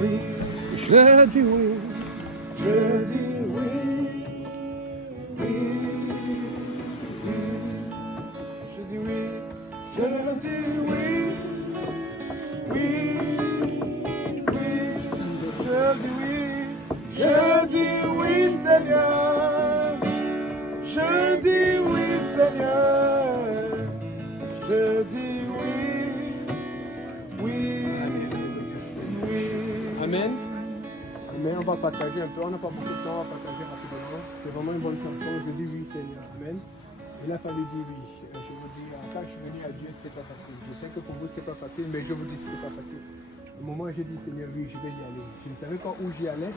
oui, je dis oui, je dis oui, oui, oui, je dis oui, je dis oui, oui, oui, je dis oui, Seigneur, je dis oui, Seigneur, je dis oui, oui, oui. Amen. Mais on va partager un peu, on n'a pas beaucoup de temps, on va partager rapidement. C'est vraiment une bonne chanson, je dis oui Seigneur, Amen. Il a fallu dire oui. Je vous dis, quand je suis venu à Dieu, c'était pas facile. Je sais que pour vous, c'était pas facile, mais je vous dis, c'était pas facile. Au moment où j'ai dit Seigneur, oui, je vais y aller. Je ne savais pas où j'y allais.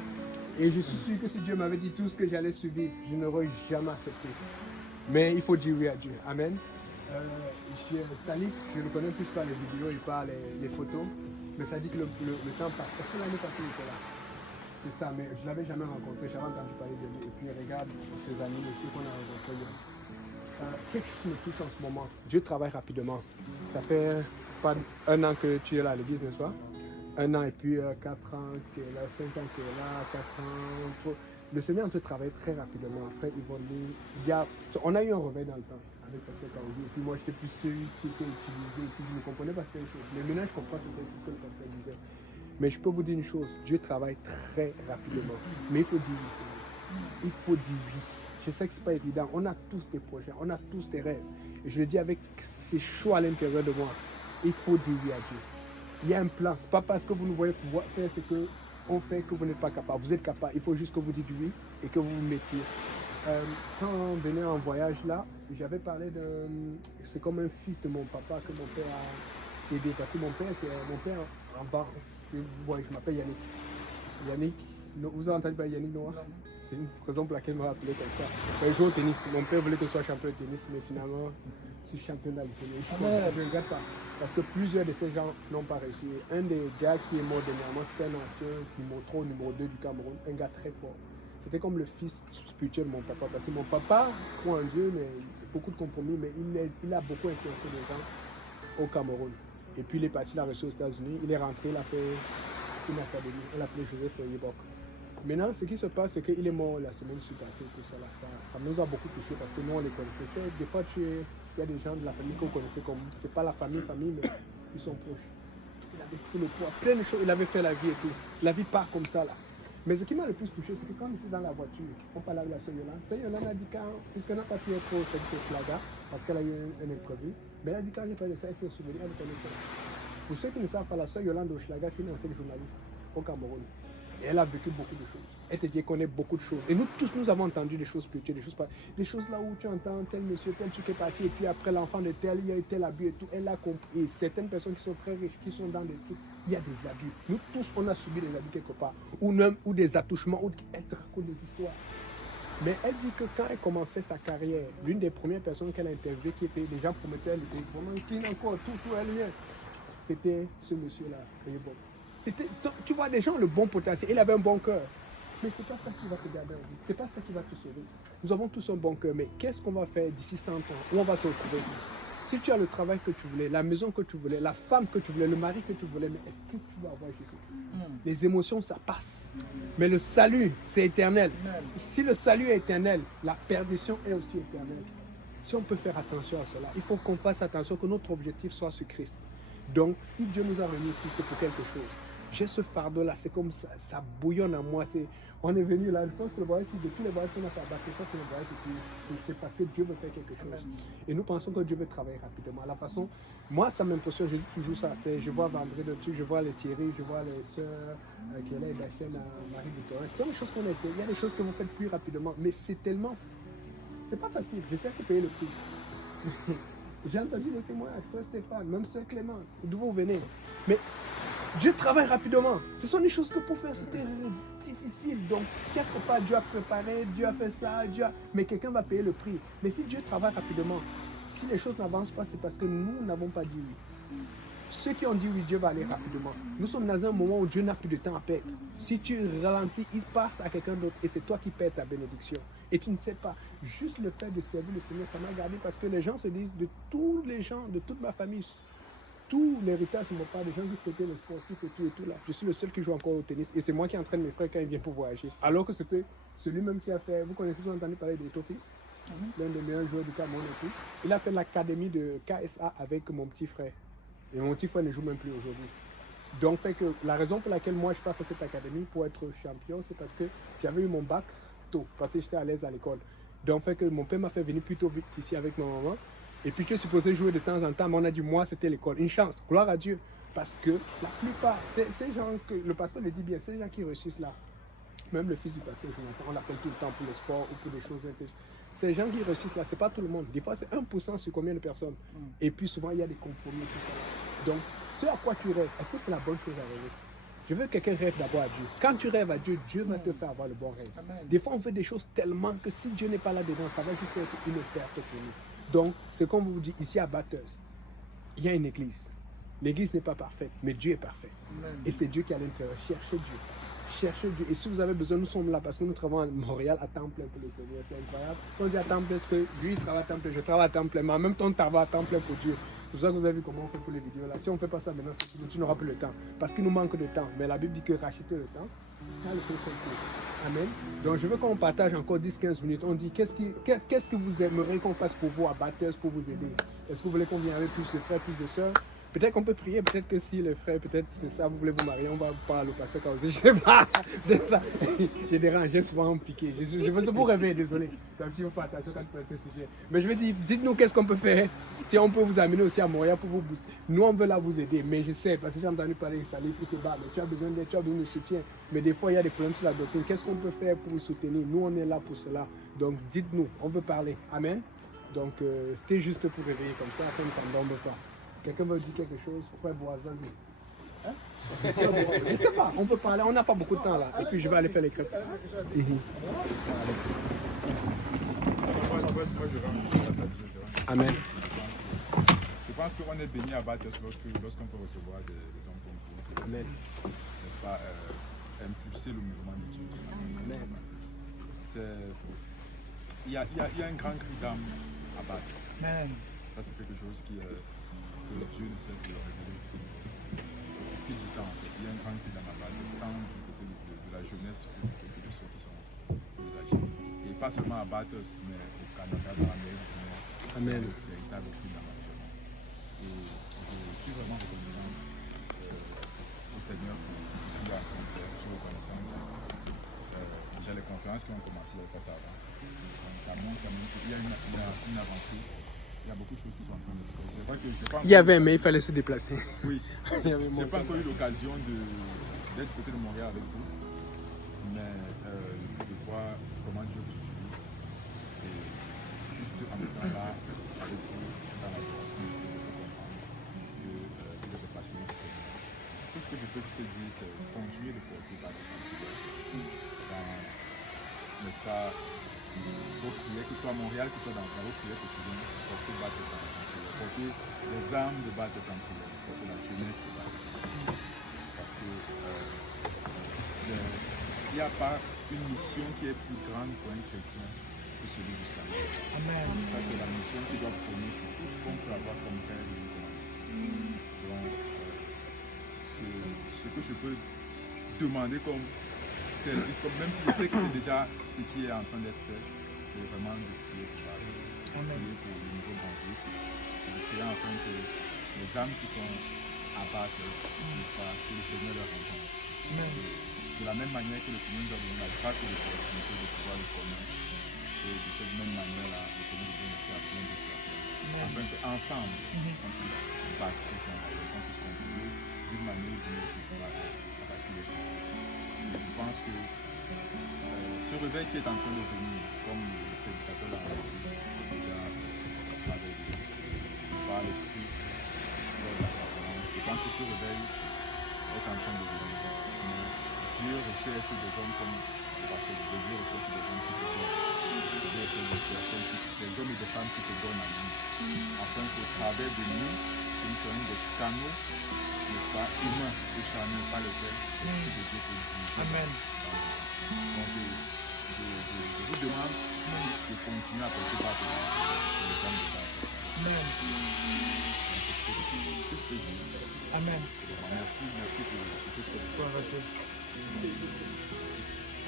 Et je suis sûr que si Dieu m'avait dit tout ce que j'allais subir, je n'aurais jamais accepté. Mais il faut dire oui à Dieu. Amen. Salif, je le connais plus par les vidéos et par les photos. Mais ça dit que le temps passe. Est-ce que l'année passée, il était là? C'est ça, mais je ne l'avais jamais rencontré, j'avais entendu parler de lui. Et puis regarde ces amis, monsieur qu'on a rencontrés. Quelque chose me touche en ce moment. Dieu travaille rapidement. Ça fait pas 1 an que tu es là à l'église, n'est-ce pas? 1 an et puis 4 ans que tu es là, 5 ans que tu es là, 4 ans. Le Seigneur te travaille très rapidement. Après, on a eu un réveil dans le temps avec Pasteur Kaouzi. Et puis moi, j'étais plus celui qui était utilisé. Et puis je ne comprenais pas certaines choses. Mais maintenant, je comprends ce que le pasteur disait. Mais je peux vous dire une chose, Dieu travaille très rapidement. Mais il faut dire oui. Il faut dire oui. Je sais que ce n'est pas évident. On a tous des projets, on a tous des rêves. Et je le dis avec ces choix à l'intérieur de moi. Il faut dire oui à Dieu. Il y a un plan. Ce n'est pas parce que vous nous voyez faire ce qu'on fait que vous n'êtes pas capable. Vous êtes capable. Il faut juste que vous dites oui et que vous vous mettiez. Quand on venait en voyage là, j'avais parlé c'est comme un fils de mon papa que mon père a aidé. Parce que mon père en bas. Ouais, je m'appelle Yannick. Yannick, vous avez entendu parler Yannick Noir? C'est une raison pour laquelle il m'a appelé comme ça. Je joue au tennis. Mon père voulait que je sois champion de tennis, mais finalement, je suis championnat du Seigneur. Je ne regrette pas. Parce que plusieurs de ces gens n'ont pas réussi. Un des gars qui est mort dernièrement, c'était un ancien numéro 2 du Cameroun. Un gars très fort. C'était comme le fils spirituel de mon papa. Parce que mon papa croit en Dieu, mais beaucoup de compromis, mais il a beaucoup influencé les gens au Cameroun. Et puis il est parti, il a reçu aux États-Unis, il est rentré, il a fait une académie, on l'appelait Joseph Yebok. Maintenant, ce qui se passe, c'est qu'il est mort la semaine passée, tout ça, ça nous a beaucoup touché parce que nous on les connaissait. Des fois, il y a des gens de la famille qu'on connaissait comme, c'est pas la famille, mais ils sont proches. Il avait pris le poids, plein de choses, il avait fait la vie et tout. La vie part comme ça là. Mais ce qui m'a le plus touché, c'est que quand on était dans la voiture, on parlait avec la sœur Yolande. Sœur Yolande a dit puisqu'elle n'a pas pu être au service Schlager, parce qu'elle a eu un imprévu, mais elle a dit quand j'ai parlé de ça, elle s'est souvenue, elle connaît ça. Pour ceux qui ne savent pas, la sœur Yolande Schlager, c'est une ancienne journaliste au Cameroun. Et elle a vécu beaucoup de choses. Elle te dit qu'elle connaît beaucoup de choses. Et nous tous, nous avons entendu des choses spirituelles, des choses là où tu entends tel monsieur, tel truc est parti, et puis après l'enfant de tel, il y a eu tel abus et tout. Elle a compris. Et certaines personnes qui sont très riches, qui sont dans des trucs, il y a des abus. Nous tous, on a subi des abus quelque part. Ou des attouchements, ou elle te raconte des histoires. Mais elle dit que quand elle commençait sa carrière, l'une des premières personnes qu'elle a interviewées, qui était des gens prometteurs, elle était vraiment clean encore, tout elle vient. C'était ce monsieur-là, Bon. Tu vois, des gens ont le bon potentiel, il avait un bon cœur. Mais c'est pas ça qui va te garder en vie, c'est pas ça qui va te sauver. Nous avons tous un bon cœur, mais qu'est-ce qu'on va faire d'ici 100 ans? Où on va se retrouver? Si tu as le travail que tu voulais, la maison que tu voulais, la femme que tu voulais, le mari que tu voulais, mais est-ce que tu vas avoir Jésus-Christ? Les émotions, ça passe. Mais le salut, c'est éternel. Si le salut est éternel, la perdition est aussi éternelle. Si on peut faire attention à cela, il faut qu'on fasse attention que notre objectif soit sur Christ. Donc, si Dieu nous a réunis ici, c'est pour quelque chose. J'ai ce fardeau-là, c'est comme ça bouillonne en moi. On est venu là, je pense que le voyage, de tous les voyages qu'on a fait à Baké, ça c'est le voyage c'est parce que Dieu veut faire quelque chose. Et nous pensons que Dieu veut travailler rapidement. La façon, moi ça m'impressionne, je dis toujours ça. Je vois Vendré de dessus, je vois les Thierry, je vois les sœurs qui est là, Bachène, Marie-Victorin. Ce sont des choses qu'on essaie. Il y a des choses que vous faites plus rapidement, mais c'est tellement. C'est pas facile. Je sais que payer le prix. J'ai entendu les témoignages, Frère Stéphane, même Sœur Clémence, d'où vous venez. Mais Dieu travaille rapidement. Ce sont des choses que pour faire, c'était difficile. Donc, quelque part, Dieu a préparé, Dieu a fait ça, mais quelqu'un va payer le prix. Mais si Dieu travaille rapidement, si les choses n'avancent pas, c'est parce que nous n'avons pas dit oui. Ceux qui ont dit oui, Dieu va aller rapidement. Nous sommes dans un moment où Dieu n'a plus de temps à perdre. Si tu ralentis, il passe à quelqu'un d'autre et c'est toi qui perds ta bénédiction. Et tu ne sais pas. Juste le fait de servir le Seigneur, ça m'a gardé parce que les gens se disent, de tous les gens, de toute ma famille, tout l'héritage de mon père, des gens qui fêtaient le sportif et tout là. Je suis le seul qui joue encore au tennis et c'est moi qui entraîne mes frères quand ils viennent pour voyager. Alors que c'était celui-même qui a fait, vous connaissez, vous avez entendu parler de Tofis, l'un des meilleurs joueurs du Cameroun et tout. Il a fait l'académie de KSA avec mon petit frère. Et mon petit frère ne joue même plus aujourd'hui. Donc, fait que la raison pour laquelle moi je n'ai pas fait cette académie pour être champion, c'est parce que j'avais eu mon bac tôt, parce que j'étais à l'aise à l'école. Donc, fait que mon père m'a fait venir plutôt vite ici avec ma maman. Et puis, je suis supposé jouer de temps en temps, mais on a dit, moi, c'était l'école. Une chance, gloire à Dieu. Parce que la plupart, ces gens, que le pasteur le dit bien, ces gens qui réussissent là, même le fils du pasteur, on l'appelle tout le temps pour le sport ou pour des choses intelligentes. Ces gens qui réussissent là, ce n'est pas tout le monde. Des fois, c'est 1% sur combien de personnes. Et puis, souvent, il y a des compromis. Tout ça. Donc, ce à quoi tu rêves, est-ce que c'est la bonne chose à rêver? Je veux que quelqu'un rêve d'abord à Dieu. Quand tu rêves à Dieu, Dieu va te faire avoir le bon rêve. Amen. Des fois, on fait des choses tellement que si Dieu n'est pas là-dedans, ça va juste être une perte pour nous. Donc, c'est comme vous dit, ici à Bathurst, il y a une église. L'église n'est pas parfaite, mais Dieu est parfait. Amen. Et c'est Dieu qui est à l'intérieur. Cherchez Dieu. Cherchez Dieu. Et si vous avez besoin, nous sommes là parce que nous travaillons à Montréal à temps plein pour le Seigneur. C'est incroyable. On dit à temps plein, parce que lui, il travaille à temps plein, je travaille à temps plein, mais en même temps, on travaille à temps plein pour Dieu. C'est pour ça que vous avez vu comment on fait pour les vidéos là. Si on ne fait pas ça maintenant, tu n'auras plus le temps. Parce qu'il nous manque de temps. Mais la Bible dit que racheter le temps, ça le fait. Amen. Donc je veux qu'on partage encore 10-15 minutes. On dit qu'est-ce que vous aimeriez qu'on fasse pour vous à Bathurst pour vous aider? Est-ce que vous voulez qu'on vienne avec plus de frères, plus de sœurs? Peut-être qu'on peut prier, peut-être que si le frère, peut-être c'est ça, vous voulez vous marier, on va parler au pasteur Kaosé, je sais pas. J'ai dérangé souvent piqué. Je veux vous rêver, désolé. Donc il faut faire attention quand tu parles de ce sujet. Mais je veux dire, dites-nous qu'est-ce qu'on peut faire, si on peut vous amener aussi à Montréal pour vous booster. Nous, on veut là vous aider, mais je sais, parce que j'ai entendu parler que ça allait pour se battre, mais tu as besoin d'aide, tu as besoin de soutien. Mais des fois, il y a des problèmes sur la doctrine. Qu'est-ce qu'on peut faire pour vous soutenir? Nous, on est là pour cela. Donc dites-nous, on veut parler. Amen. Donc c'était juste pour réveiller comme ça, afin que ça ne dorme pas. Quelqu'un veut dire quelque chose? Frère Boaz, vas-y. Hein? Je ne sais pas, on peut parler, on n'a pas beaucoup de temps là. Et puis je vais aller faire les crêpes. Amen. Je pense qu'on est béni à Bathurst lorsqu'on peut recevoir des hommes comme vous. Amen. N'est-ce pas, impulser le mouvement de Dieu. Amen. Il y a un grand cri d'âme à battre. Amen. Ça, c'est quelque chose que Dieu ne cesse de le révéler au fil du temps. En fait. Il y a un grand cri d'âme à battre, tant du côté de la jeunesse que du côté de ceux qui sont plus âgés. Et pas seulement à Bathurst, mais au Canada, dans l'Amérique du Nord. Amen. Véritable cri d'âme actuellement. Et je suis vraiment reconnaissant au Seigneur pour ce qu'il a accompli. Je suis reconnaissant. Déjà les conférences qui ont commencé avec ça avant. Ça montre quand même qu'il y a une avancée. Il y a beaucoup de choses qui sont en train de se faire. C'est vrai que j'ai pas il y avait, mais il fallait se déplacer. Oui. Je n'ai pas encore eu l'occasion d'être du côté de Montréal avec vous. Mais de voir comment Dieu vous utilise. Et juste en étant là avec vous dans la direction, je peux comprendre que vous êtes passionné du Seigneur. Tout ce que je peux te dire, c'est continuer de porter par des sentiments. N'est-ce pas, vos prières, que ce soit à Montréal, que ce soit dans vos prières quotidiennes, porter Bathurst en prière, porter les âmes de Bathurst en prière, porter la jeunesse de Bathurst. Parce que il n'y a pas une mission qui est plus grande pour un chrétien que celui du salut. Amen. Ça, c'est la mission qui doit prôner sur tout ce qu'on peut avoir comme rêve et comme donc, ce que je peux demander comme service, même si je sais que c'est déjà ce qui est en train d'être fait, c'est vraiment de prier pour Bathurst, de prier pour le niveau Brunswick, c'est de prier afin que les âmes qui sont à Bathurst, que le Seigneur leur rencontre. De la même manière que le Seigneur nous a donné la grâce et l'opportunité de pouvoir le connaître, et de cette même manière-là, le Seigneur nous donne aussi à plein de personnes. Afin qu'ensemble, on puisse bâtir son royaume, on puisse contribuer d'une manière ou d'une autre à bâtir le royaume. Je pense que ce réveil qui est en train de venir, comme le prédicateur l'a annoncé, déjà par l'esprit lors de la conférence, je pense que ce réveil est en train de venir. Mais Dieu recherche des hommes comme le pasteur, Dieu recherche des hommes qui se donnent, des hommes et des femmes qui se donnent à lui, afin qu'au travers de nous, nous soyons des canaux, n'est-ce pas, humains et charnels par lesquels l'Esprit de Dieu peut vivre. Amen. Donc je vous demande de continuer à porter part de les hommes de Bathurst. Amen. que je peux dire. Amen. Merci pour tout ce que vous Gloire à Dieu.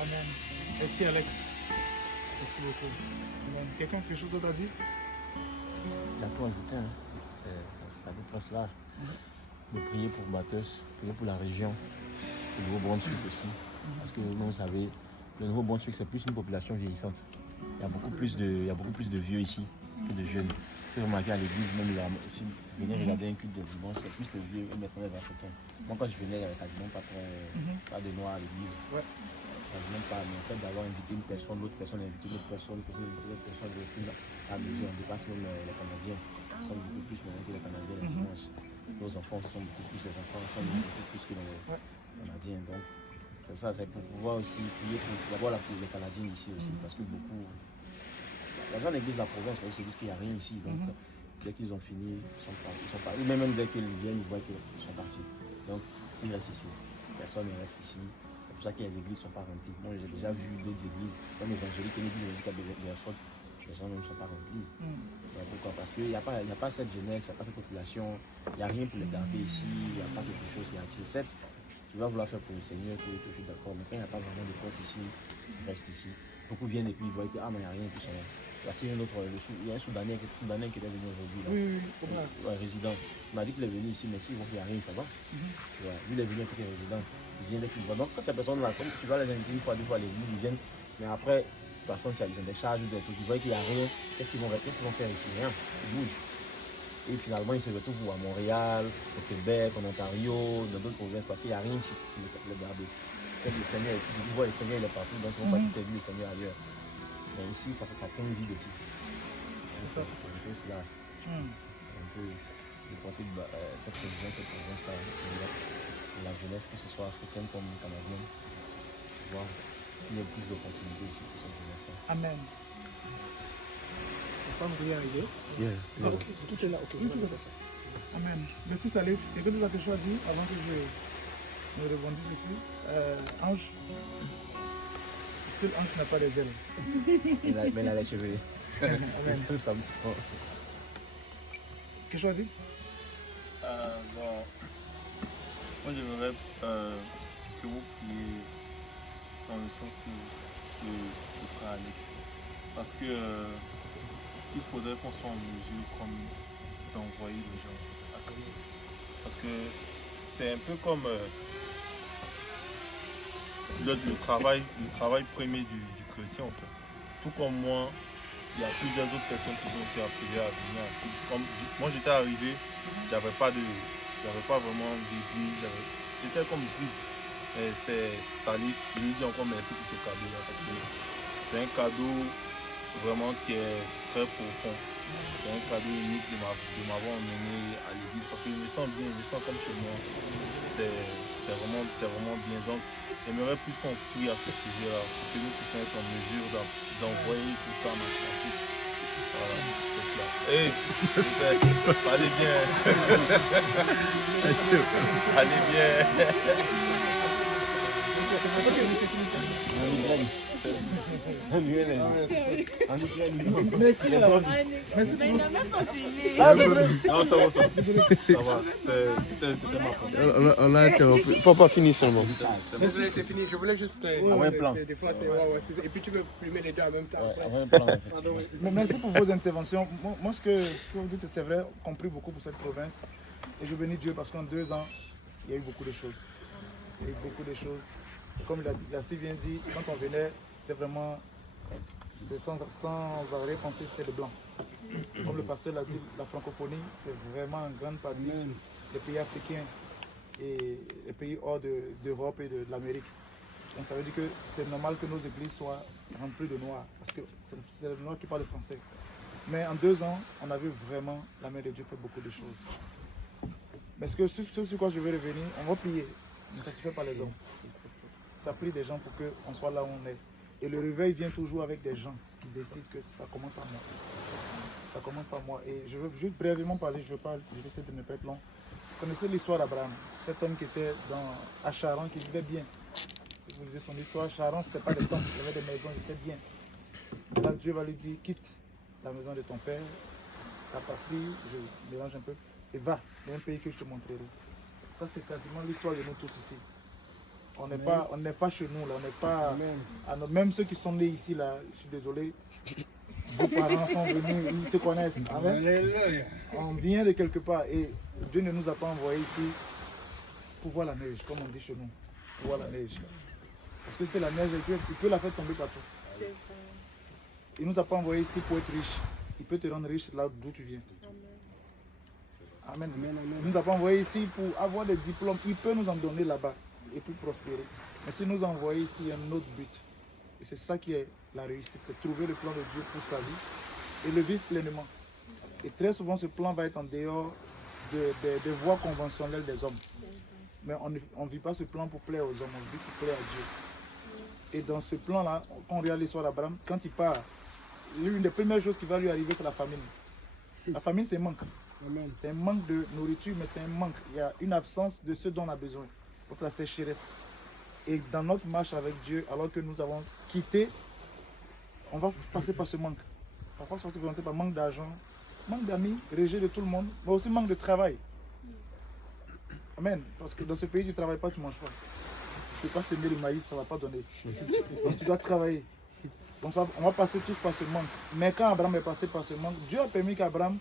Amen. Merci Alex. Merci beaucoup. Amen. Quelqu'un a quelque chose d'autre à dire? Il a tout ajouté, hein. C'est à peu près cela. De prier pour Bathurst, prier pour la région, le Nouveau-Brunswick aussi. Parce que vous savez, le Nouveau-Brunswick c'est plus une population vieillissante. Il y a beaucoup plus de vieux ici que de jeunes. Vous remarquez à l'église, même si vous venez regarder un culte de dimanche, c'est plus le vieux et maintenant les africains. Moi quand je venais, il n'y avait quasiment pas de noirs à l'église. Ouais. Quasiment pas, mais en fait d'avoir invité une personne, l'autre personne a invité l'autre personne, l'autre personne à mesure, on dépasse même les Canadiens. Ils sont beaucoup plus maintenant que les Canadiens les dimanches. Nos enfants sont beaucoup plus, les enfants sont beaucoup plus que les Canadiens. Donc c'est ça, c'est pour pouvoir aussi prier pour les Canadiens ici aussi, parce que beaucoup. La grande église de la province, ils se disent qu'il n'y a rien ici. Donc dès qu'ils ont fini, ils sont partis. Ou même dès qu'ils viennent, ils voient qu'ils sont partis. Donc ils restent ici. Personne ne reste ici. C'est pour ça que les églises ne sont pas remplies. Moi j'ai déjà vu d'autres églises, comme évangélique, une église à Beresford, les gens ne sont pas remplis. Pourquoi? Parce qu'il n'y a pas cette jeunesse, il n'y a pas cette population, il n'y a rien pour les garder ici, il n'y a pas quelque chose qui attire. Certes, tu vas vouloir faire pour le Seigneur, je suis d'accord, mais quand il n'y a pas vraiment de porte ici, ils restent ici. Beaucoup viennent et puis ils voient que mais il n'y a rien, et puis ils sont là. Voici un autre, il y a un Soudanais qui est venu aujourd'hui. Oui. Résident. Il m'a dit qu'il est venu ici, mais s'il voit qu'il n'y a rien, ça va. Lui, il est venu en tant que résident. Il vient dès qu'il voit. Donc, quand ces personnes-là, comme tu vas les inviter une fois, deux fois à l'église, ils viennent. Mais après, de toute façon, ils ont des charges ou des trucs. Ils voient qu'il n'y a rien. Qu'est-ce qu'ils vont faire ici? Rien. Ils bougent. Et finalement, ils se retrouvent à Montréal, au Québec, en Ontario, dans d'autres provinces, parce qu'il n'y a rien ici pour les garder. Comme le Seigneur, ils voient le Seigneur, il est partout, donc ils vont partir servir le Seigneur ailleurs. Mais ici, ça fait quelqu'un de vide aussi. C'est ça. C'est un peu cela. Un peu de porter cette province-là, la jeunesse, que ce soit africaine comme canadienne, voir qu'il y a plus d'opportunités ici pour cette jeunesse-là. Amen. La femme voulait arriver. Ok, tout est là. Ok, je vais faire ça. Amen. Merci Salif. Quelqu'un d'autre a quelque chose à dire avant que je me rebondisse dessus? Ange. Seul Ange n'a pas les ailes. Mais il a les cheveux. Amen. Ça me sent. Quelque chose à dire? Bon, moi j'aimerais que vous priez dans le sens de frère Alex. Parce que il faudrait qu'on soit en mesure comme d'envoyer les gens à Christ. Parce que c'est un peu comme le travail premier du chrétien en fait. Tout comme moi, il y a plusieurs autres personnes qui sont aussi appelées à venir à Christ. Comme moi j'étais arrivé, j'avais pas vraiment d'église, j'étais comme vide. Et c'est Salif, je lui dis encore merci pour ce cadeau là parce que c'est un cadeau vraiment qui est très profond. C'est un cadeau unique de m'avoir emmené à l'église parce que je me sens bien, je me sens comme chez moi. C'est vraiment bien. Donc j'aimerais plus qu'on prie à ce sujet-là pour que nous puissions être en mesure d'envoyer tout ça à Christ. Voilà, c'est cela. Hey, allez bien. Allez bien. Merci. Mais il n'a même pas fini. Non, ça va. C'était ma pensée. On a interrompu. Pas fini seulement. C'est fini, je voulais juste. Des fois, c'est. Et puis tu veux filmer les deux en même temps. Mais merci pour vos interventions. Moi, ce que vous dites, c'est vrai, compris beaucoup pour cette province. Et je bénis Dieu parce qu'en 2 ans, il y a eu beaucoup de choses. Comme il a si bien dit, quand on venait, c'était vraiment, sans arrière-pensée, c'était le blanc. Comme le pasteur l'a dit, la francophonie, c'est vraiment en grande partie les pays africains et les pays hors d'Europe et de l'Amérique. Donc ça veut dire que c'est normal que nos églises soient remplies de noirs, parce que c'est le noir qui parle français. Mais en 2 ans, on a vu vraiment la main de Dieu faire beaucoup de choses. Mais ce sur quoi je vais revenir, on va prier, mais ça ne se fait pas les hommes. Ça prie des gens pour qu'on soit là où on est. Et le réveil vient toujours avec des gens qui décident que ça commence par moi. Ça commence par moi. Et je veux juste brièvement parler, je vais essayer de ne pas être long. Vous connaissez l'histoire d'Abraham, cet homme qui était à Charan, qui vivait bien. Si vous lisez son histoire, Charan, ce n'était pas des temples, il y avait des maisons, il était bien. Là, Dieu va lui dire, quitte la maison de ton père, ta patrie, je mélange un peu, et va dans un pays que je te montrerai. Ça, c'est quasiment l'histoire de nous tous ici. On n'est pas chez nous, là. On n'est pas. Même ceux qui sont nés ici, là, je suis désolé. Vos parents sont venus, ils se connaissent. Amen. On vient de quelque part et Dieu ne nous a pas envoyés ici pour voir la neige, comme on dit chez nous. Pour voir la neige. Parce que c'est la neige, il peut la faire tomber partout. Il ne nous a pas envoyés ici pour être riche. Il peut te rendre riche là d'où tu viens. Amen. Il ne nous a pas envoyés ici pour avoir des diplômes. Il peut nous en donner là-bas et pour prospérer. Mais s'il nous a envoyés ici, il y a un autre but. Et c'est ça qui est la réussite, c'est trouver le plan de Dieu pour sa vie et le vivre pleinement. Et très souvent, ce plan va être en dehors des voies conventionnelles des hommes. Mais on ne vit pas ce plan pour plaire aux hommes, on vit pour plaire à Dieu. Et dans ce plan-là, quand on regarde l'histoire d'Abraham, quand il part, l'une des premières choses qui va lui arriver, c'est la famine. La famine, c'est un manque. C'est un manque de nourriture, mais c'est un manque. Il y a une absence de ce dont on a besoin. Donc la sécheresse. Et dans notre marche avec Dieu, alors que nous avons quitté, on va passer par ce manque. Parfois, ça va se présenter par manque d'argent, manque d'amis, rejet de tout le monde, mais aussi manque de travail. Amen. Parce que dans ce pays, tu ne travailles pas, tu ne manges pas. Tu ne peux pas semer le maïs, ça ne va pas donner. Donc tu dois travailler. Donc on va passer tous par ce manque. Mais quand Abraham est passé par ce manque, Dieu a permis qu'Abraham,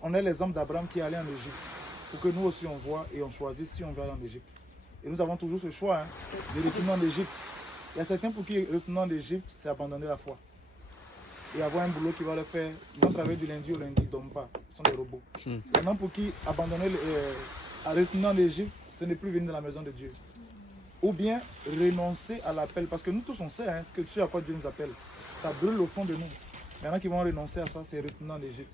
on ait l'exemple d'Abraham qui allait en Égypte. Pour que nous aussi on voit et on choisisse si on veut aller en Égypte. Et nous avons toujours ce choix de retourner en Égypte. Il y a certains pour qui retourner en Égypte, c'est abandonner la foi. Et avoir un boulot qui va le faire. Ils vont travailler du lundi au lundi, ils ne dorment pas. Ce sont des robots. Il y en a pour qui abandonner, à retourner en Égypte, ce n'est plus venir dans la maison de Dieu. Ou bien renoncer à l'appel. Parce que nous tous on sait ce à quoi Dieu nous appelle. Ça brûle au fond de nous. Il y en a qui vont renoncer à ça, c'est retourner en Égypte.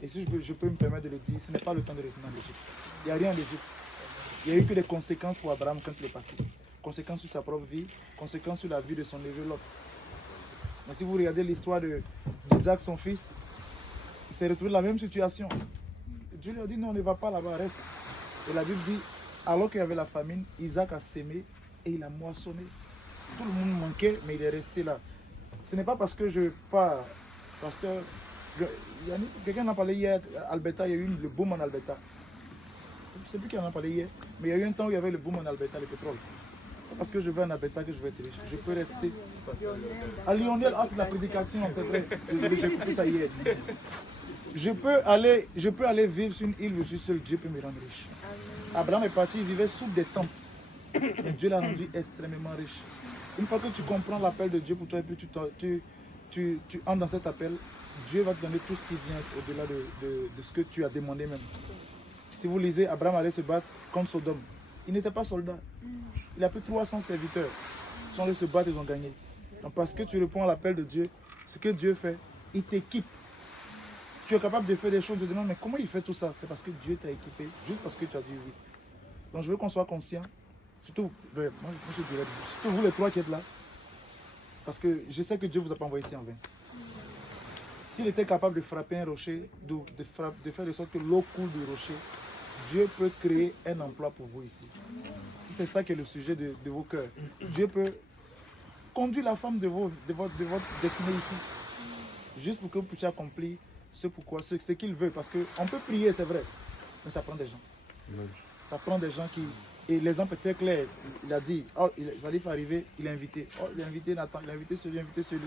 Et si je peux me permettre de le dire, ce n'est pas le temps de retourner en Égypte. Il n'y a rien en Égypte. Il n'y a eu que des conséquences pour Abraham quand il est parti. Conséquences sur sa propre vie, conséquences sur la vie de son neveu Lot. Mais si vous regardez l'histoire d'Isaac, son fils, il s'est retrouvé dans la même situation. Dieu lui a dit non, ne va pas là-bas, reste. Et la Bible dit, alors qu'il y avait la famine, Isaac a sémé et il a moissonné. Tout le monde manquait, mais il est resté là. Ce n'est pas parce que je pars, pasteur. Quelqu'un en a parlé hier, Alberta, il y a eu le boom en Alberta. Je ne sais plus qui en a parlé hier, mais il y a eu un temps où il y avait le boom en Alberta, le pétrole. Parce que je vais en Alberta que je vais être riche. Je peux rester. À Lionel, c'est la prédication, c'est vrai. Désolé, j'ai coupé ça hier. Je peux aller vivre sur une île où je suis seul, Dieu peut me rendre riche. Abraham est parti, il vivait sous des tentes. Mais Dieu l'a rendu extrêmement riche. Une fois que tu comprends l'appel de Dieu pour toi et puis tu entres dans cet appel, Dieu va te donner tout ce qui vient au-delà de ce que tu as demandé même. Si vous lisez, Abraham allait se battre contre Sodome. Il n'était pas soldat. Il a pris 300 serviteurs. Ils sont allés se battre, ils ont gagné. Donc parce que tu réponds à l'appel de Dieu, ce que Dieu fait, il t'équipe. Tu es capable de faire des choses, de demander, mais comment il fait tout ça? C'est parce que Dieu t'a équipé, juste parce que tu as dit oui. Donc je veux qu'on soit conscient, surtout, surtout vous les trois qui êtes là, parce que je sais que Dieu ne vous a pas envoyé ici en vain. S'il était capable de frapper un rocher, de faire de sorte que l'eau coule du rocher, Dieu peut créer un emploi pour vous ici. C'est ça qui est le sujet de vos cœurs. Dieu peut conduire la femme de votre destinée ici, juste pour que vous puissiez accomplir ce qu'il veut. Parce qu'on peut prier, c'est vrai, mais ça prend des gens. Ça prend des gens qui... Et l'exemple est très clair. Il a dit, oh, il va arriver, il a invité. Oh, il a invité Nathan, il a invité celui, il a invité celui.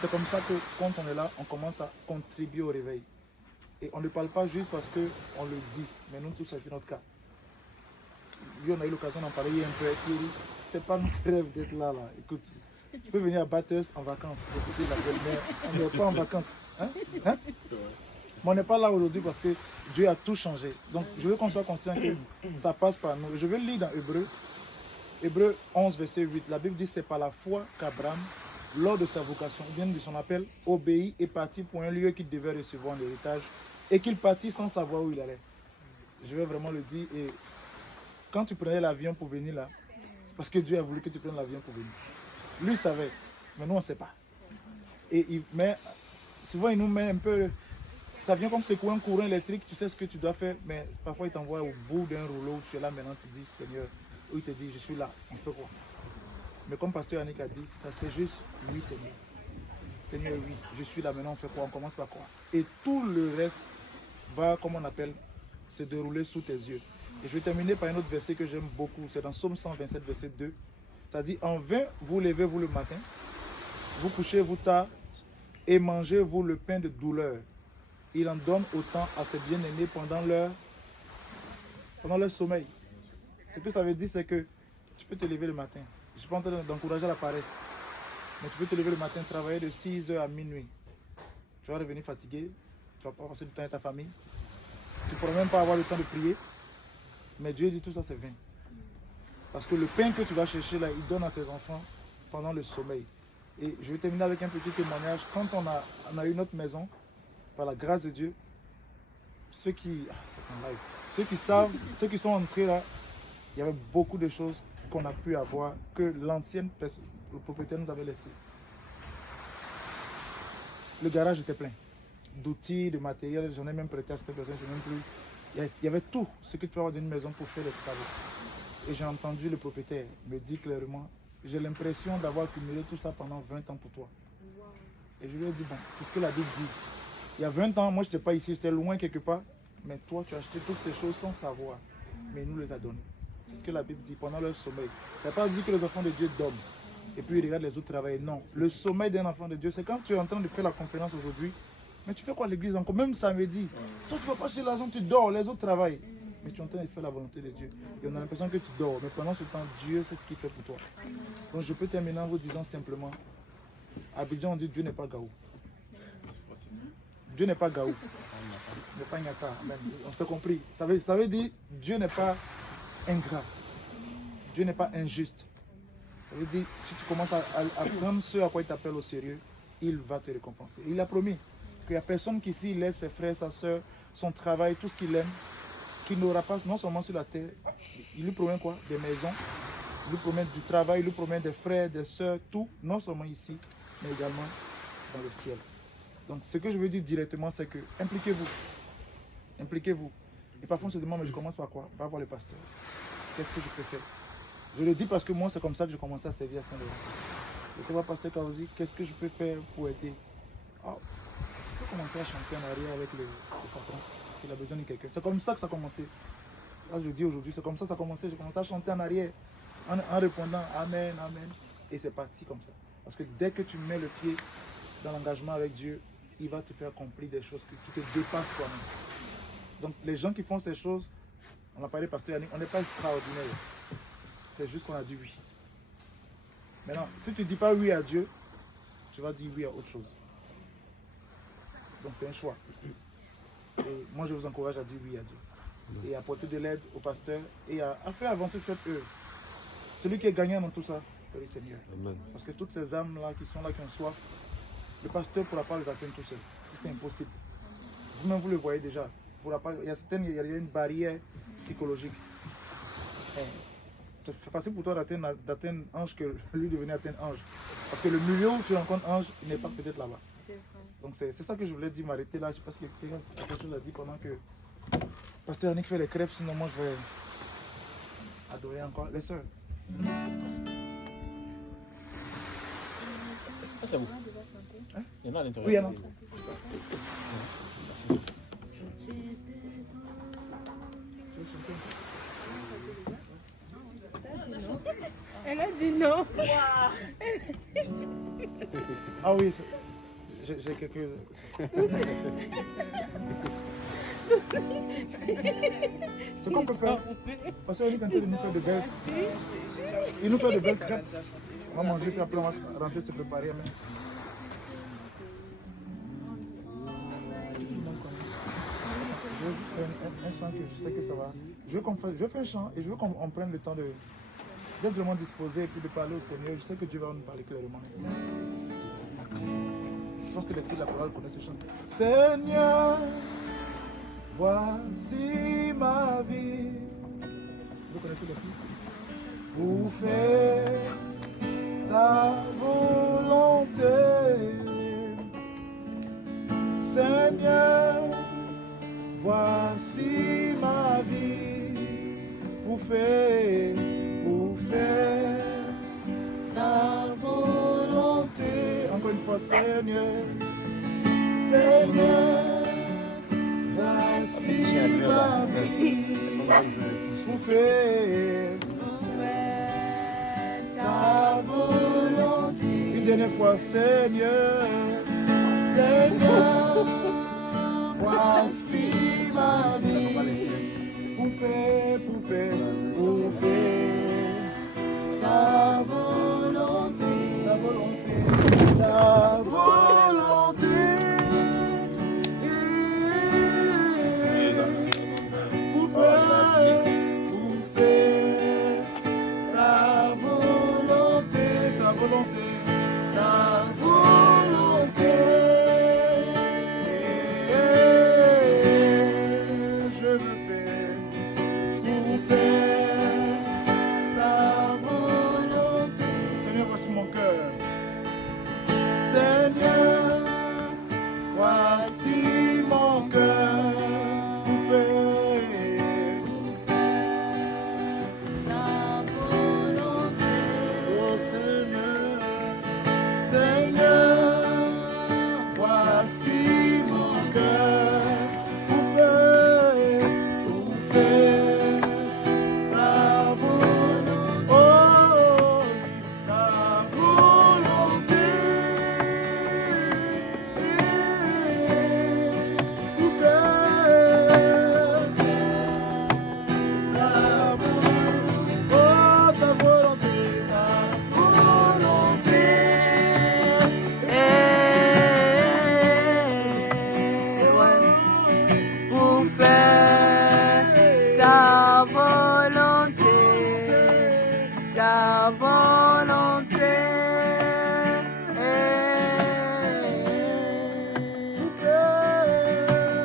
C'est comme ça que quand on est là, on commence à contribuer au réveil. Et on ne parle pas juste parce qu'on le dit, mais nous tous, c'est notre cas. Lui, on a eu l'occasion d'en parler hier un peu avec Thierry. C'était pas notre rêve d'être là. Écoute, tu peux venir à Bathurst en vacances, écouter la belle-mère. On n'est pas en vacances. Hein? Mais on n'est pas là aujourd'hui parce que Dieu a tout changé. Donc, je veux qu'on soit conscient que ça passe par nous. Je vais lire dans Hébreux 11, verset 8. La Bible dit c'est par la foi qu'Abraham, lors de sa vocation, ou bien de son appel, obéit et partit pour un lieu qu'il devait recevoir en héritage et qu'il partit sans savoir où il allait. Je vais vraiment le dire. Et quand tu prenais l'avion pour venir là, c'est parce que Dieu a voulu que tu prennes l'avion pour venir. Lui savait, mais nous on ne sait pas. Mais souvent il nous met un peu... Ça vient comme secouer un courant électrique, tu sais ce que tu dois faire, mais parfois il t'envoie au bout d'un rouleau, tu es là maintenant, tu dis Seigneur, ou il te dit je suis là, on fait quoi? Mais comme pasteur Yannick a dit, ça c'est juste oui Seigneur. Seigneur oui, je suis là maintenant, on fait quoi? On commence par quoi? Et tout le reste va, comme on appelle, se dérouler sous tes yeux. Et je vais terminer par un autre verset que j'aime beaucoup. C'est dans Psaume 127, verset 2. Ça dit, en vain, vous levez-vous le matin, vous couchez-vous tard, et mangez-vous le pain de douleur. Il en donne autant à ses bien-aimés pendant leur sommeil. Ce que ça veut dire, c'est que tu peux te lever le matin. Je ne suis pas en train d'encourager la paresse. Mais tu peux te lever le matin, travailler de 6h à minuit. Tu vas revenir fatigué, tu ne vas pas passer du temps avec ta famille. Tu ne pourras même pas avoir le temps de prier. Mais Dieu dit tout ça, c'est vain. Parce que le pain que tu vas chercher là, il donne à ses enfants pendant le sommeil. Et je vais terminer avec un petit témoignage. Quand on a eu notre maison, par la grâce de Dieu, ceux qui savent, ceux qui sont entrés là, il y avait beaucoup de choses qu'on a pu avoir que le propriétaire nous avait laissé. Le garage était plein d'outils, de matériel, j'en ai même prêté à cette personne, je n'ai même plus. Il y avait tout ce que tu peux avoir d'une maison pour faire les travaux. Et j'ai entendu le propriétaire me dire clairement, j'ai l'impression d'avoir cumulé tout ça pendant 20 ans pour toi. Et je lui ai dit, bon, c'est ce que la Bible dit. Il y a 20 ans, moi je n'étais pas ici, j'étais loin quelque part, mais toi tu as acheté toutes ces choses sans savoir, mais il nous les a données. C'est ce que la Bible dit pendant leur sommeil. Ça n'a pas dit que les enfants de Dieu dorment et puis ils regardent les autres travailler. Non, le sommeil d'un enfant de Dieu, c'est quand tu es en train de faire la conférence aujourd'hui, mais tu fais quoi à l'église encore, même samedi. Toi tu ne vas pas chez l'argent, tu dors, les autres travaillent. Mais tu es en train de faire la volonté de Dieu. Et on a l'impression que tu dors, mais pendant ce temps, Dieu sait ce qu'il fait pour toi. Donc je peux terminer en vous disant simplement, à Abidjan on dit Dieu n'est pas Gaou. Dieu n'est pas Gaou. Il n'est pas Nyata. On s'est compris. Ça veut dire Dieu n'est pas ingrat. Dieu n'est pas injuste. Ça veut dire si tu commences à prendre ce à quoi il t'appelle au sérieux, il va te récompenser. Il a promis qu'il n'y a personne qui ici laisse ses frères, sa soeur, son travail, tout ce qu'il aime, qu'il n'aura pas non seulement sur la terre. Il lui promet quoi? Des maisons. Il lui promet du travail, il lui promet des frères, des soeurs, tout, non seulement ici, mais également dans le ciel. Donc ce que je veux dire directement, c'est que impliquez-vous. Impliquez-vous. Et parfois on se demande, mais je commence par quoi? Par voir le pasteur. Qu'est-ce que je peux faire? Je le dis parce que moi c'est comme ça que je commençais à servir à Saint-Laurent. Je te vois pasteur Kaozi, qu'est-ce que je peux faire pour aider? Oh, je peux commencer à chanter en arrière avec le patron. Parce qu'il a besoin de quelqu'un. C'est comme ça que ça a commencé. Là je dis aujourd'hui, c'est comme ça que ça a commencé. J'ai commencé à chanter en arrière. En répondant Amen, Amen. Et c'est parti comme ça. Parce que dès que tu mets le pied dans l'engagement avec Dieu, il va te faire accomplir des choses qui te dépassent toi-même. Donc les gens qui font ces choses, on a parlé pasteur Yannick, on n'est pas extraordinaire. C'est juste qu'on a dit oui. Maintenant, si tu ne dis pas oui à Dieu, tu vas dire oui à autre chose. Donc c'est un choix. Et moi je vous encourage à dire oui à Dieu. Et à apporter de l'aide au pasteur et à faire avancer cette œuvre. Celui qui est gagnant dans tout ça, c'est le Seigneur. Amen. Parce que toutes ces âmes-là qui sont là, qui ont soif, le pasteur ne pourra pas les atteindre tout seul. C'est impossible. Vous-même, vous le voyez déjà. Il y a une barrière psychologique. C'est facile pour toi d'atteindre ange que lui de venir atteindre ange. Parce que le milieu où tu rencontres ange, il n'est pas peut-être là-bas. Donc c'est ça que je voulais dire, m'arrêter là. Je ne sais pas si quelqu'un l'a dit pendant que pasteur Yannick fait les crêpes, sinon moi je vais adorer encore les sœurs. Ah, c'est vous. Hein? Il y en a à l'intérieur. Oui, il y en a. Elle a dit non. Ah oui, j'ai quelques... Ce qu'on peut faire, parce qu'il nous fait de belles... Il nous fait de belles crêpes. On va manger, puis après on va rentrer se préparer. Je vais faire un chant que je sais que ça va... Je veux faire un chant et je veux qu'on prenne le temps d'être vraiment disposé et puis de parler au Seigneur. Je sais que Dieu va nous parler clairement. Je pense que les filles de la parole connaissent ce chant. Seigneur, voici ma vie. Vous connaissez les filles? Pour faire ta volonté. Seigneur, voici ma vie. Pour faire ta volonté. Encore une fois, Seigneur, Seigneur, voici ma vie pour faire ta volonté. Une dernière fois, Seigneur, Seigneur, voici ma vie pour faire ta volonté, ta volonté, ta volonté. Pour faire ta volonté, ta volonté, ta volonté. Je veux faire pour faire ta volonté. Seigneur, voici mon cœur. Seigneur, voici mon cœur pour faire ta volonté. Oh Seigneur, Seigneur, voici mon cœur pour faire ta volonté. Oh, ta volonté. Pour faire ta volonté. Oh, ta volonté, ta volonté. Pour faire ta volonté, ta volonté.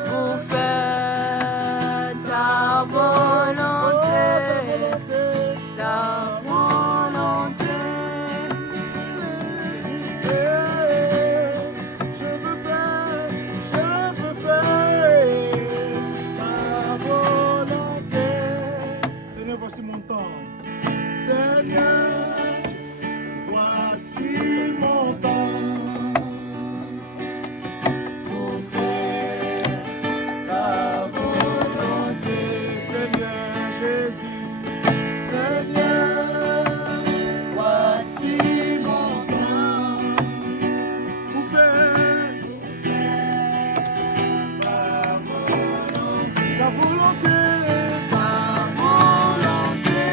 Pour faire ta volonté, ta volonté. Je veux faire ta volonté. Seigneur, voici mon temps. Seigneur, voici mon temps. Pour faire ta volonté, Seigneur Jésus. Seigneur, voici mon temps. Pour faire ta volonté, ta volonté, ta volonté.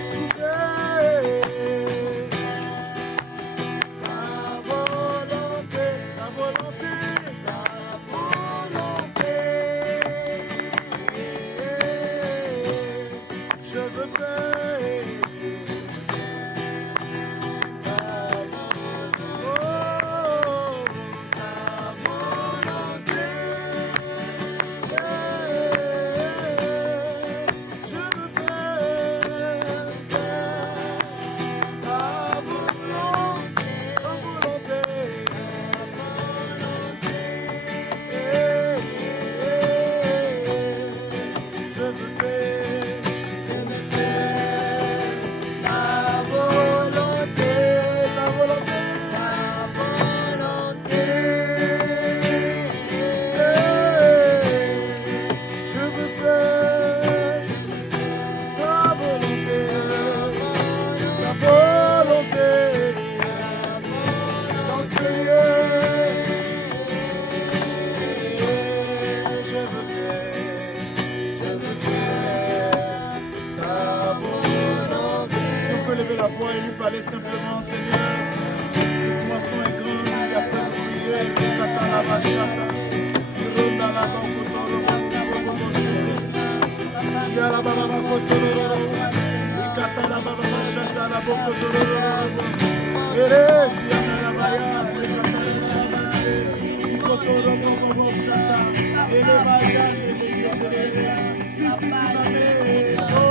Pour faire ta volonté, ta volonté, ta volonté. Je veux faire ta volonté, oh, ta volonté. Je veux faire ta volonté, ta volonté. Je veux faire ta volonté, ta volonté, ta volonté. Je veux faire ta volonté, ta volonté. Dans ce lieu, je veux faire ta volonté. Si on peut lever la voix et lui parler simplement, Seigneur, cette moisson est grande, il y a plein de prières, il y a la bachata, il ronde dans la banque, il y a la baba bakotoro, il kata la baba bachata, la bokotoro, et si y a la baya, il kotoro baba bachata, et le baya, si tu m'amènes, oh.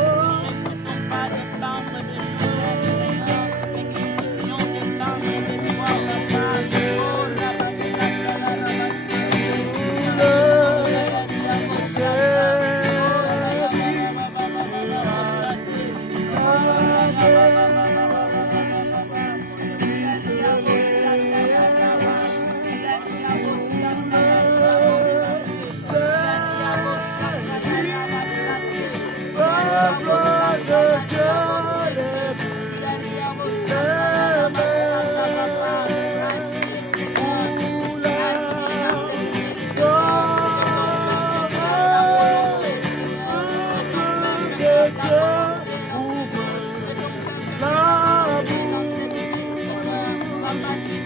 Dieu, ouvre la bouche.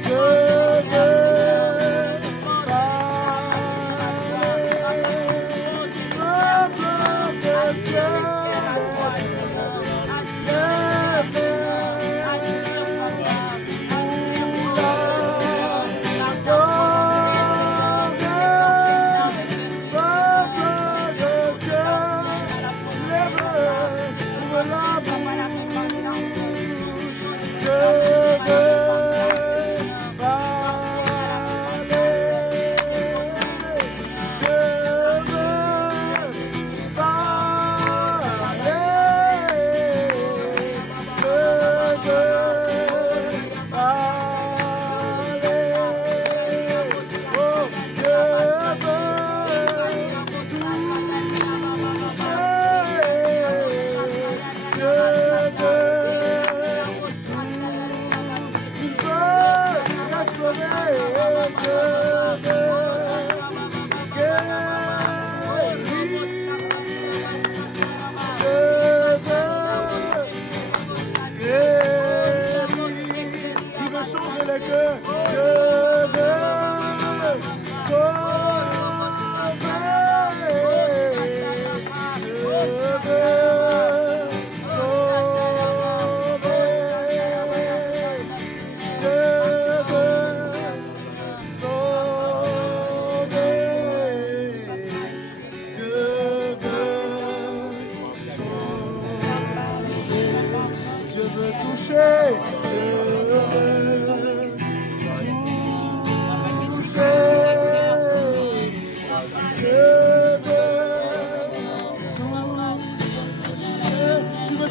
Je veux parler. Peuple de Dieu,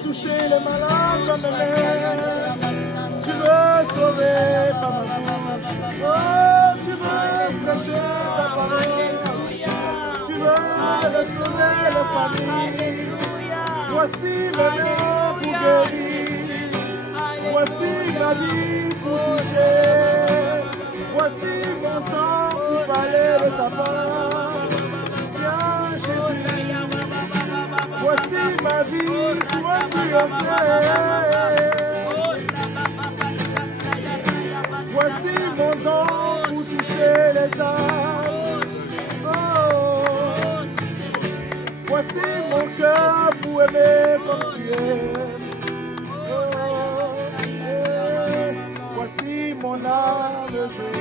toucher les malades comme mes mères. Tu veux sauver par ma bouche. Oh, tu veux prêcher ta parole. Tu veux restaurer les familles. Voici le nom pour guérir. Voici ma vie pour toucher. Voici mon temps pour parler de ta parole. Viens Jésus. Voici ma vie pour influencer. Voici mon don pour toucher les âmes. Oh. Voici mon cœur pour aimer comme tu aimes. Oh. Voici mon âme, Jésus.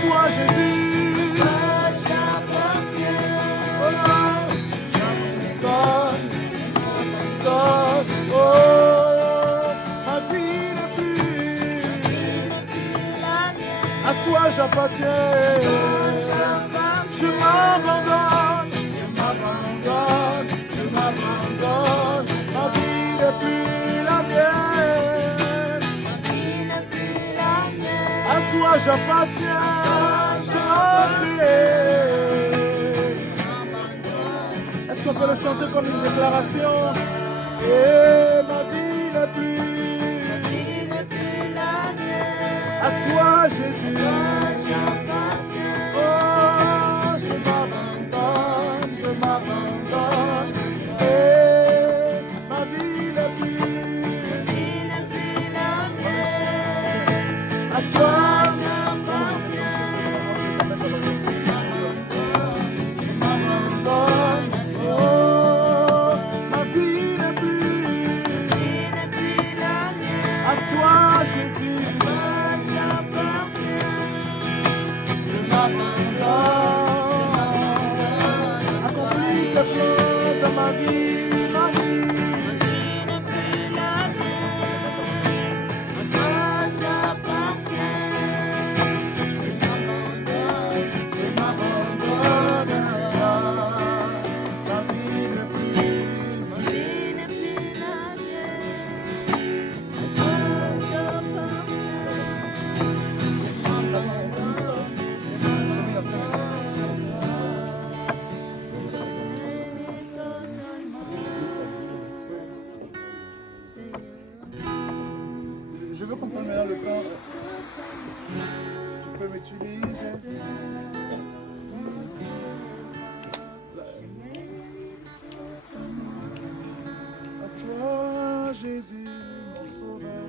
Toi Jésus, j'appartiens. Oh, ma vie n'est plus à toi j'appartiens. Je m'abandonne, ma vie n'est plus la mienne. À toi j'appartiens. Est-ce qu'on peut le chanter comme une déclaration? Et ma vie n'est plus à toi Jésus. Oh, je m'abandonne. Et ma vie n'est plus à toi. Je veux qu'on prenne maintenant le temps. Tu peux m'utiliser. À toi, Jésus, mon sauveur.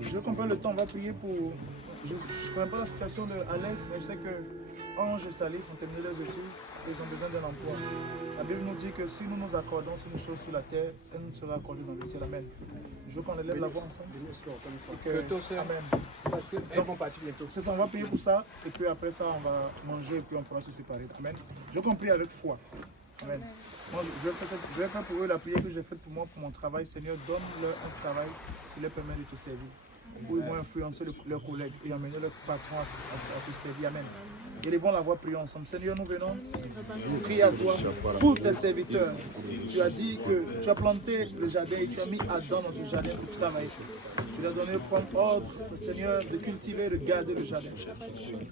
Je veux qu'on prenne le temps, on va prier pour... Je ne connais pas la situation de Alex, mais je sais que Ange et Salif ont terminé leurs études et ils ont besoin d'un emploi. La Bible nous dit que si nous nous accordons sur une chose sur la terre, elle nous sera accordée dans le ciel. Amen. Je veux qu'on élève la voix ensemble. Amen. Parce qu'elles vont partir bientôt. C'est ça, on va prier pour ça et puis après ça, on va manger et puis on pourra se séparer. Amen. Je veux qu'on prie avec foi. Amen. Moi, je vais faire pour eux la prière que j'ai faite pour moi, pour mon travail. Seigneur, donne-leur un travail qui leur permet de te servir. Où ils vont influencer leurs collègues et amener leur patron à te servir. Amen. Et ils vont la voix prier ensemble. Seigneur, nous venons prier à toi pour tes serviteurs. Tu as dit que tu as planté le jardin et tu as mis Adam dans ce jardin pour travailler. Tu lui as donné comme ordre, Seigneur, de cultiver et de garder le jardin.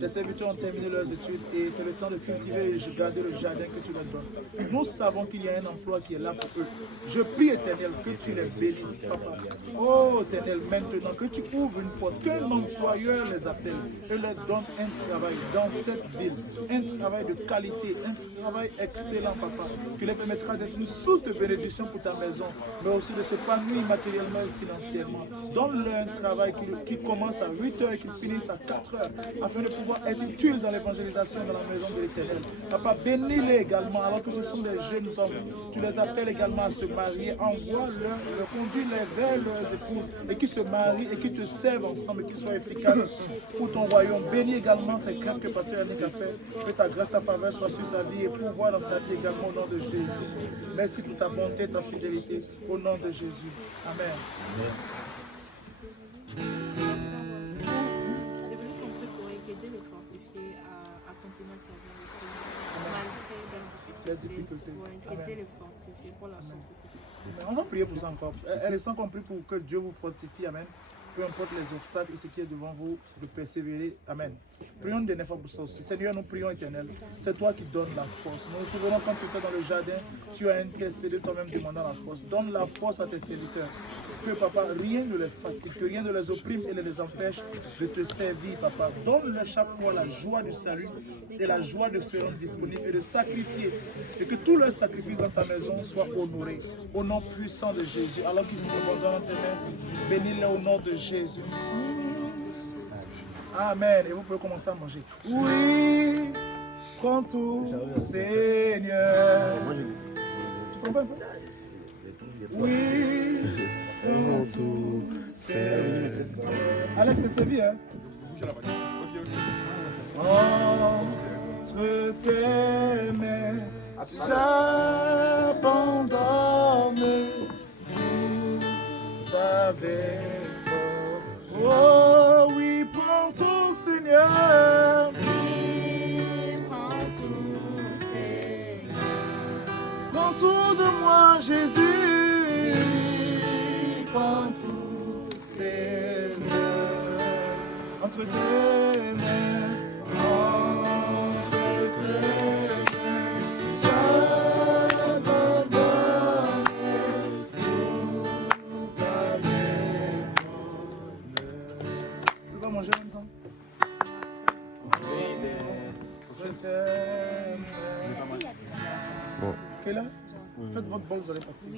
Tes serviteurs ont terminé leurs études et c'est le temps de cultiver et de garder le jardin que tu leur donnes. Nous savons qu'il y a un emploi qui est là pour eux. Je prie, Éternel, que tu les bénisses, Papa. Oh, Éternel, maintenant que tu ouvres une porte, qu'un employeur les appelle et leur donne un travail dans cette ville. Un travail de qualité, un travail excellent, Papa, qui les permettra d'être une source de bénédiction pour ta maison, mais aussi de s'épanouir matériellement et financièrement. Donne-leur un travail qui commence à 8h et qui finisse à 4h, afin de pouvoir être utile dans l'évangélisation dans la maison de l'Éternel. Papa, bénis-les également, alors que ce sont des jeunes hommes. Tu les appelles également à se marier. Envoie-leur, conduis-les vers leurs épouses et qu'ils se marient et qu'ils te servent ensemble et qu'ils soient efficaces pour ton royaume. Bénis également ces crêpes que Pasteur Yannick a fait. Que ta grâce, ta faveur soit sur sa vie et pouvoir dans sa vie également au nom de Jésus. Merci pour ta bonté, ta fidélité au nom de Jésus. Amen. Les difficultés. On va prier pour ça encore. Elle est sans compris pour que Dieu vous fortifie. Amen. Peu importe les obstacles et ce qui est devant vous, de persévérer. Amen. Prions une dernière fois pour ça aussi. Seigneur, nous prions, Éternel. C'est toi qui donnes la force. Nous nous souvenons quand tu étais dans le jardin, tu as intercédé toi-même demandant la force. Donne la force à tes serviteurs. Que, Papa, rien ne les fatigue, que rien ne les opprime et ne les empêche de te servir, Papa. Donne-leur chaque fois la joie du salut et la joie de se rendre disponible et de sacrifier. Et que tous leurs sacrifices dans ta maison soient honorés. Au nom puissant de Jésus. Alors qu'ils se abandonnent dans tes mains, bénis-les au nom de Jésus. Amen. Et vous pouvez commencer à manger. Oui, prends tout, Seigneur. Tu comprends un peu? Oui, prends tout, Seigneur. Alex, c'est servi, hein? Entre tes mains, j'abandonne tout avec toi. Oh oui, prends tout, Seigneur. Prends tout de moi, Jésus. Prends tout, Seigneur. Entre tes mains. Manger en même temps. Bon. Ok là? Faites votre bol, vous allez partir.